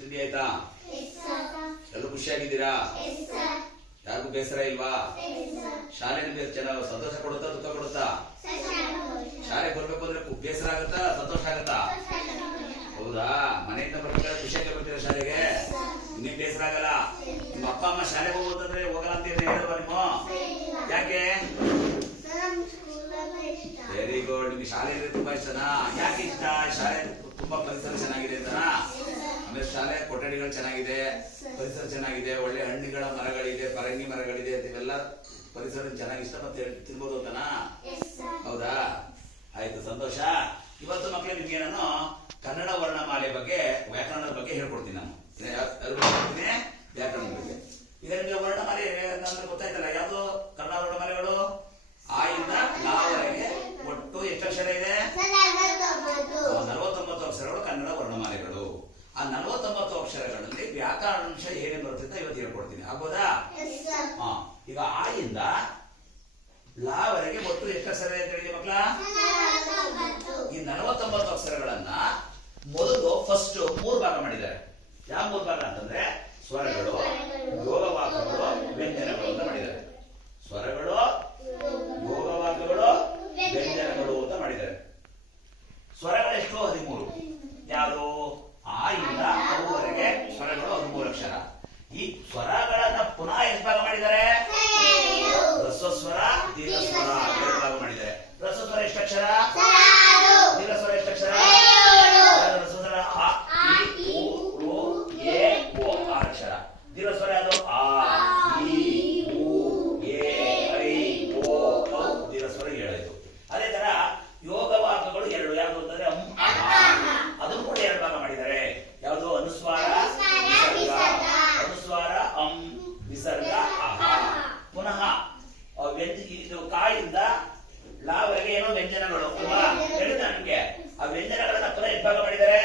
ತಿಂಡಿ ಆಯ್ತಾ? ಎಲ್ಲರೂ ಖುಷಿಯಾಗಿದ್ದೀರಾ? ಯಾರಿಗೂ ಬೇಸರ ಇಲ್ವಾ? ಶಾಲೆಗೆ ಚೆನ್ನಾಗಿ ಸಂತೋಷ ಕೊಡುತ್ತಾ ದುಃಖ ಕೊಡುತ್ತಾ? ಶಾಲೆಗೆ ಬರ್ಬೇಕು ಅಂದ್ರೆ ಬೇಸರ ಆಗುತ್ತಾ ಸಂತೋಷ ಆಗುತ್ತಾ? ಹೌದಾ? ಮನೆಯಿಂದ ಬರ್ಬೇಕಾದ್ರೆ ಖುಷಿಯಾಗಿ ಬರ್ತೀರಾ ಶಾಲೆಗೆ? ನಿಮ್ಗೆ ಬೇಸರ ಆಗಲ್ಲ? ನಿಮ್ಮ ಅಪ್ಪ ಅಮ್ಮ ಶಾಲೆಗೆ ಹೋಗೋದಂದ್ರೆ ಹೋಗಲ್ಲ ಅಂತ ಹೇಳಿಲ್ವಾ ನೀವು? ಯಾಕೆ? Very good. ನಿಮ್ಗೆ ಶಾಲೆ ಅಂದ್ರೆ ತುಂಬಾ ಇಷ್ಟನಾ? ಯಾಕೆ ಇಷ್ಟ? ಶಾಲೆ ತುಂಬಾ ಪರಿಸರ ಚೆನ್ನಾಗಿದೆ ಅಂತನಾ? ಆಮೇಲೆ ಶಾಲೆ ಕೊಠಡಿಗಳು ಚೆನ್ನಾಗಿದೆ, ಪರಿಸರ ಚೆನ್ನಾಗಿದೆ, ಒಳ್ಳೆ ಹಣ್ಣಿಗಳ ಮರಗಳಿದೆ, ಪರಂಗಿ ಮರಗಳಿದೆ, ಇವೆಲ್ಲ ಪರಿಸರ ಚೆನ್ನಾಗಿ ಇಷ್ಟ ಮತ್ತೆ ತಿನ್ಬೋದು ಅಂತನಾ? ಹೌದಾ? ಆಯ್ತು, ಸಂತೋಷ. ಇವತ್ತು ಮಕ್ಕಳೇ ನಿಮ್ಗೆ ನಾನು ಕನ್ನಡ ವರ್ಣಮಾಲೆ ಬಗ್ಗೆ, ವ್ಯಾಕರಣದ ಬಗ್ಗೆ ಹೇಳ್ಕೊಡ್ತೀನಿ. ನಾನು ವ್ಯಾಕರಣದ ಬಗ್ಗೆ. ಈಗ ನಿಮ್ಗೆ ವರ್ಣಮಾಲೆ ಅಂದ್ರೆ ಗೊತ್ತಾಯ್ತಲ್ಲ, ಯಾವುದು ಕನ್ನಡ ವರ್ಣಮಾಲೆಗಳು? ಆ ಇಂದ ಲಾವರೆಗೆ ಒಟ್ಟು ಎಷ್ಟು ಅಕ್ಷರ ಇದೆ? 49 ಅಕ್ಷರಗಳು ಕನ್ನಡ ವರ್ಣಮಾಲೆಗಳು. ಆ 49 ಅಕ್ಷರಗಳಲ್ಲಿ ವ್ಯಾಕರಣಾಂಶ ಏನೇನು ಬರುತ್ತೆ ಇವತ್ತು ಹೇಳ್ಕೊಡ್ತೀನಿ. ಆಗ್ಬೋದಾ? ಈಗ ಆ ಇಂದ ಲಾವರೆಗೆ ಒಟ್ಟು ಎಷ್ಟು ಅಕ್ಷರ ಅಂತ ಹೇಳಿದೆ ಮಕ್ಕಳ? ಈ 49 ಅಕ್ಷರಗಳನ್ನ ಮೊದಲು ಫಸ್ಟ್ 3 ಭಾಗ ಮಾಡಿದ್ದಾರೆ. ಯಾವ 3 ಭಾಗ ಅಂತಂದ್ರೆ ಸ್ವರಗಳು, ಯೋಗವಾಕಗಳು, ವ್ಯಂಜನಗಳು ಅಂತ ಮಾಡಿದ್ದಾರೆ. ಸ್ವರಗಳು, ಯೋಗವಾಕಗಳು, ವ್ಯಂಜನಗಳು ಅಂತ ಮಾಡಿದ್ದಾರೆ. ಸ್ವರಗಳು ಎಷ್ಟು? 13. ಯಾವುದು? ಆ ಇಂದ ಅವುವರೆಗೆ ಸ್ವರಗಳು 13 ಅಕ್ಷರ. ಈ ಸ್ವರಗಳನ್ನ ಪುನಃ ಎಷ್ಟು ಭಾಗ ಮಾಡಿದ್ದಾರೆ? ರಸಸ್ವರ, ದೀರ್ಘಸ್ವರ 2 ಭಾಗ ಮಾಡಿದ್ದಾರೆ. ರಸಸ್ವರ ಎಷ್ಟು ಅಕ್ಷರ? ದೀರ್ಘಸ್ವರ ಎಷ್ಟು ಅಕ್ಷರ? ರಸಸ್ವರ ಅ, ಇ, ಉ, ಋ, ಎ, ಓ 6 ಅಕ್ಷರ. ದೀರ್ಘಸ್ವರ ಯಾವುದು? ಆ, ಇ, ಉ, ಎ, ಐ, ಓ, ಔ. ದೀರ್ಘಸ್ವರ 7. ಅದೇ ತರ ಯೋಗವಾಕಗಳು 2. ಯಾವುದು ಅಂತಂದ್ರೆ ಅದನ್ನು ಕೂಡ 2 ಭಾಗ ಮಾಡಿದ್ದಾರೆ. ಯಾವುದು? ಅನುಸ್ವಾರ, ವಿಸರ್ಗ. ಅನುಸ್ವಾರ ಅಂ, ವಿಸರ್ಗ ಅಹ. ಪುನಃ ಇದು ಕಾಯಿಂದ ಲಾವರೆಗೆ ಏನೋ ವ್ಯಂಜನಗಳು ಅಲ್ವಾ? ಹೇಳಿದ ನಮ್ಗೆ ಆ ವ್ಯಂಜನಗಳನ್ನ ಪುನಃ 2 ಭಾಗ ಮಾಡಿದ್ದಾರೆ.